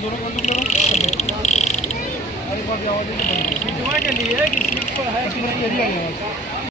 दोनों कंट्रोल करो। अरे बात आवाज़ नहीं बंद। सीट के लिए कि सीट पर है कि नहीं, ये भी आ जाएगा।